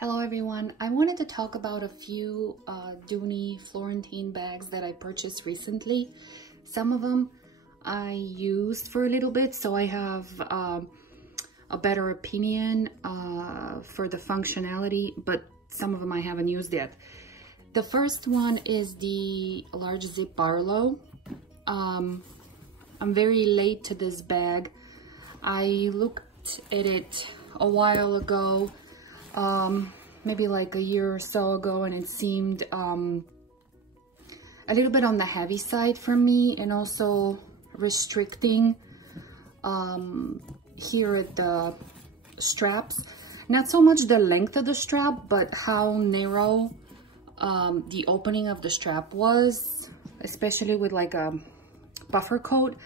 Hello everyone, I wanted to talk about a few Dooney Florentine bags that I purchased recently. Some of them I used for a little bit, so I have a better opinion for the functionality, but some of them I haven't used yet. The first one is the large Zip Barlow. I'm very late to this bag. I looked at it a while ago, maybe like a year or so ago, and it seemed a little bit on the heavy side for me, and also restricting here at the straps. Not so much the length of the strap, but how narrow the opening of the strap was, especially with like a puffer coat.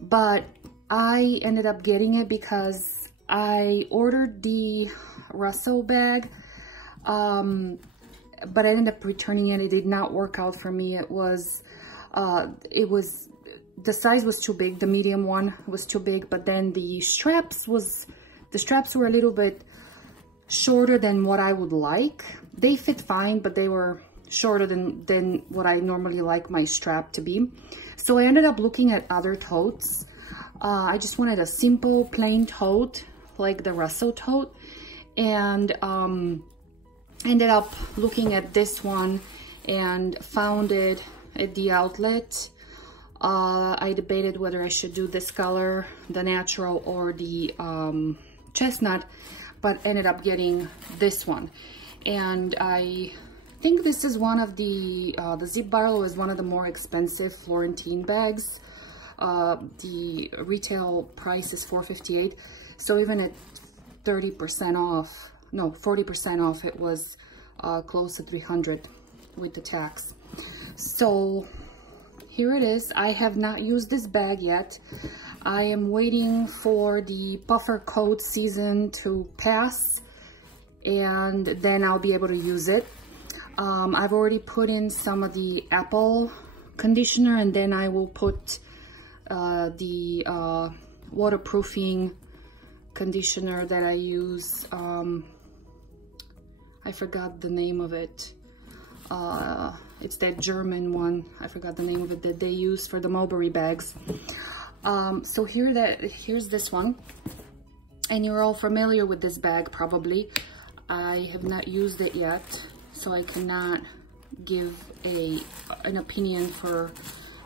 But I ended up getting it because I ordered the Russell bag, but I ended up returning it. It did not work out for me. It was the size was too big. The medium one was too big, but then the straps were a little bit shorter than what I would like. They fit fine, but they were shorter than what I normally like my strap to be. So I ended up looking at other totes. I just wanted a simple plain tote like the Russell tote, and ended up looking at this one and found it at the outlet. I debated whether I should do this color, the natural, or the chestnut, but ended up getting this one. And I think this is one of the Zip Barlow is one of the more expensive Florentine bags. The retail price is $4.58, so even at 30% off, no, 40% off, it was close to $300 with the tax. So here it is. I have not used this bag yet. I am waiting for the puffer coat season to pass, and then I'll be able to use it. I've already put in some of the apple conditioner, and then I will put the waterproofing conditioner that I use. I forgot the name of it. It's that German one. I forgot the name of it that they use for the mulberry bags. So here's this one, and you're all familiar with this bag probably. I have not used it yet, so I cannot give an opinion for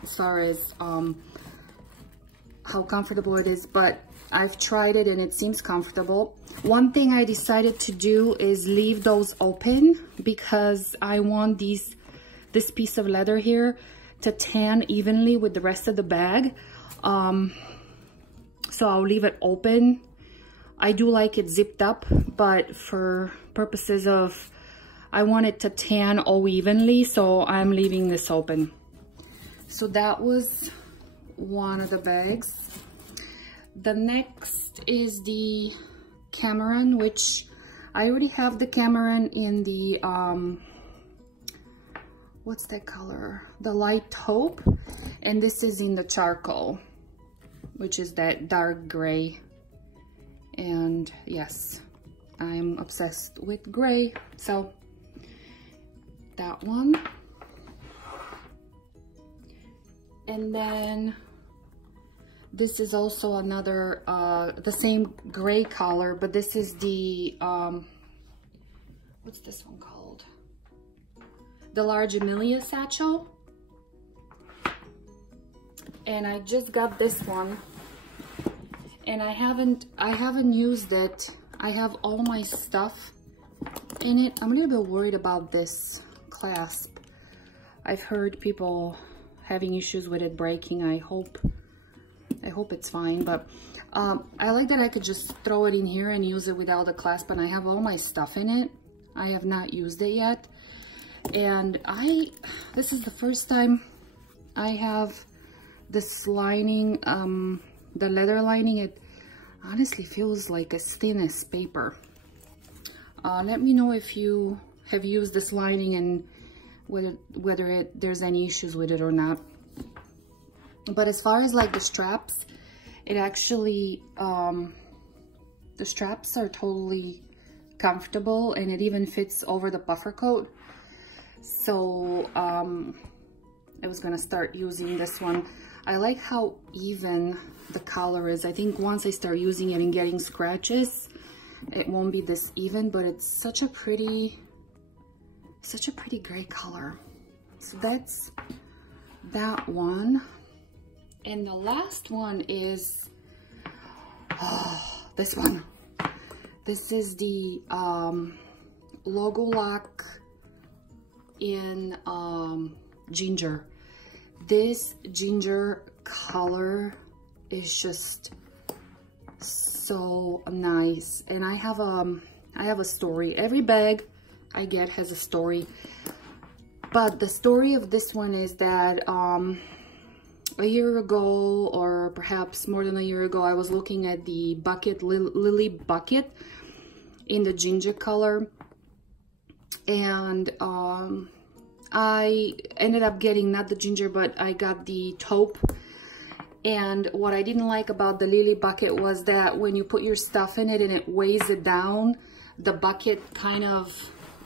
as far as how comfortable it is, but I've tried it and it seems comfortable. One thing I decided to do is leave those open because I want this piece of leather here to tan evenly with the rest of the bag. So I'll leave it open. I do like it zipped up, but for purposes of, I want it to tan all evenly, so I'm leaving this open. So that was one of the bags. The next is the Cameron, which I already have the Cameron in the what's that color, the light taupe, and this is in the charcoal, which is that dark gray. And yes, I'm obsessed with gray, so that one. And then this is also another, the same gray color, but this is the, what's this one called? The large Amelia satchel. And I just got this one, and I haven't used it. I have all my stuff in it. I'm a little bit worried about this clasp. I've heard people having issues with it breaking. I hope it's fine, but I like that I could just throw it in here and use it without the clasp, and I have all my stuff in it. I have not used it yet, and this is the first time I have this lining, the leather lining. It honestly feels like as thin as paper. Let me know if you have used this lining and whether there's any issues with it or not. But as far as like the straps, it actually the straps are totally comfortable, and it even fits over the puffer coat. So I was gonna start using this one. I like how even the color is. I think once I start using it and getting scratches, it won't be this even, but it's such a pretty gray color. So that's that one. And the last one is this one. This is the Logo Lock in ginger. This ginger color is just so nice, and I have a story. Every bag I get has a story, but the story of this one is that a year ago, or perhaps more than a year ago, I was looking at the bucket, Lily bucket in the ginger color, and I ended up getting not the ginger, but I got the taupe. And what I didn't like about the Lily bucket was that when you put your stuff in it and it weighs it down, the bucket kind of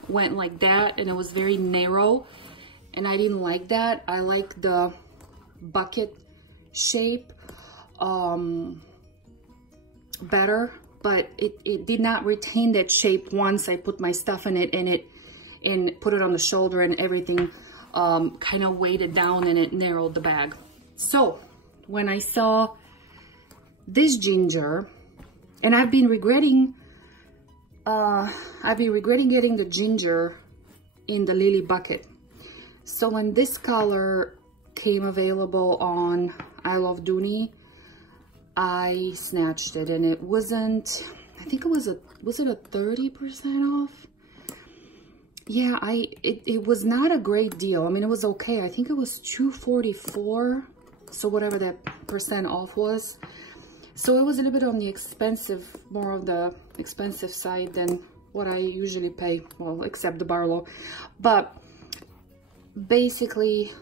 went like that, and it was very narrow, and I didn't like that. I like the bucket shape better, but it did not retain that shape once I put my stuff in it and put it on the shoulder, and everything kind of weighed it down and it narrowed the bag. So when I saw this ginger, and I've been regretting getting the ginger in the Lily bucket. So when this color came available on I Love Dooney, I snatched it, and it wasn't, I think it was it a 30% off? Yeah, it was not a great deal. I mean, it was okay. I think it was $2.44, so whatever that percent off was. So it was a little bit on the expensive, more of the expensive side than what I usually pay, well, except the Barlow. But basically,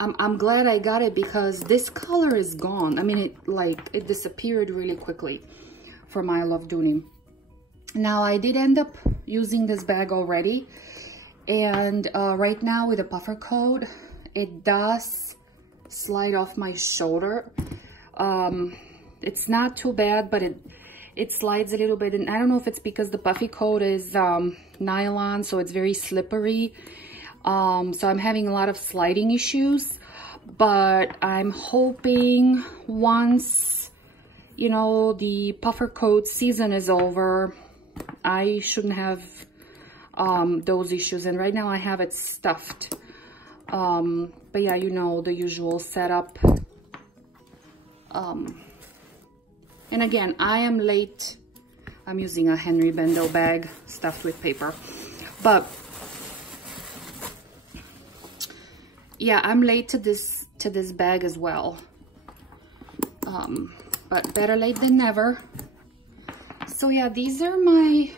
I'm glad I got it, because this color is gone. I mean, it disappeared really quickly from I Love Dooney. Now, I did end up using this bag already, and right now with the puffer coat, it does slide off my shoulder. It's not too bad, but it slides a little bit, and I don't know if it's because the puffy coat is nylon, so it's very slippery. So I'm having a lot of sliding issues, but I'm hoping once, you know, the puffer coat season is over, I shouldn't have those issues. And right now I have it stuffed. But yeah, you know, the usual setup. And again, I am late. I'm using a Henry Bendel bag stuffed with paper. But yeah, I'm late to this bag as well. But better late than never. So yeah, these are my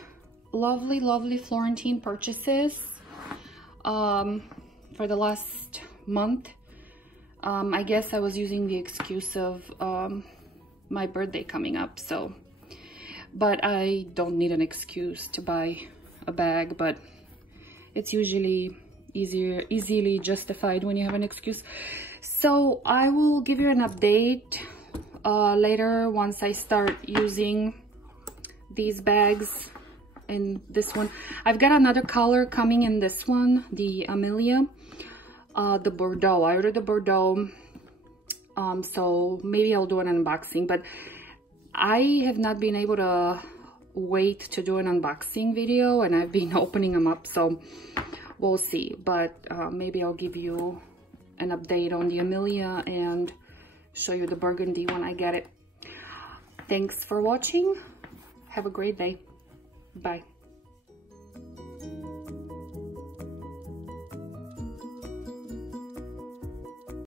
lovely, lovely Florentine purchases for the last month. I guess I was using the excuse of my birthday coming up, so, but I don't need an excuse to buy a bag, but it's usually easily justified when you have an excuse. So I will give you an update later once I start using these bags. In this one, I've got another color coming in this one, the Amelia, the Bordeaux. I ordered the Bordeaux, so maybe I'll do an unboxing, but I have not been able to wait to do an unboxing video, and I've been opening them up, so we'll see. But maybe I'll give you an update on the Amelia and show you the burgundy when I get it. Thanks for watching. Have a great day. Bye.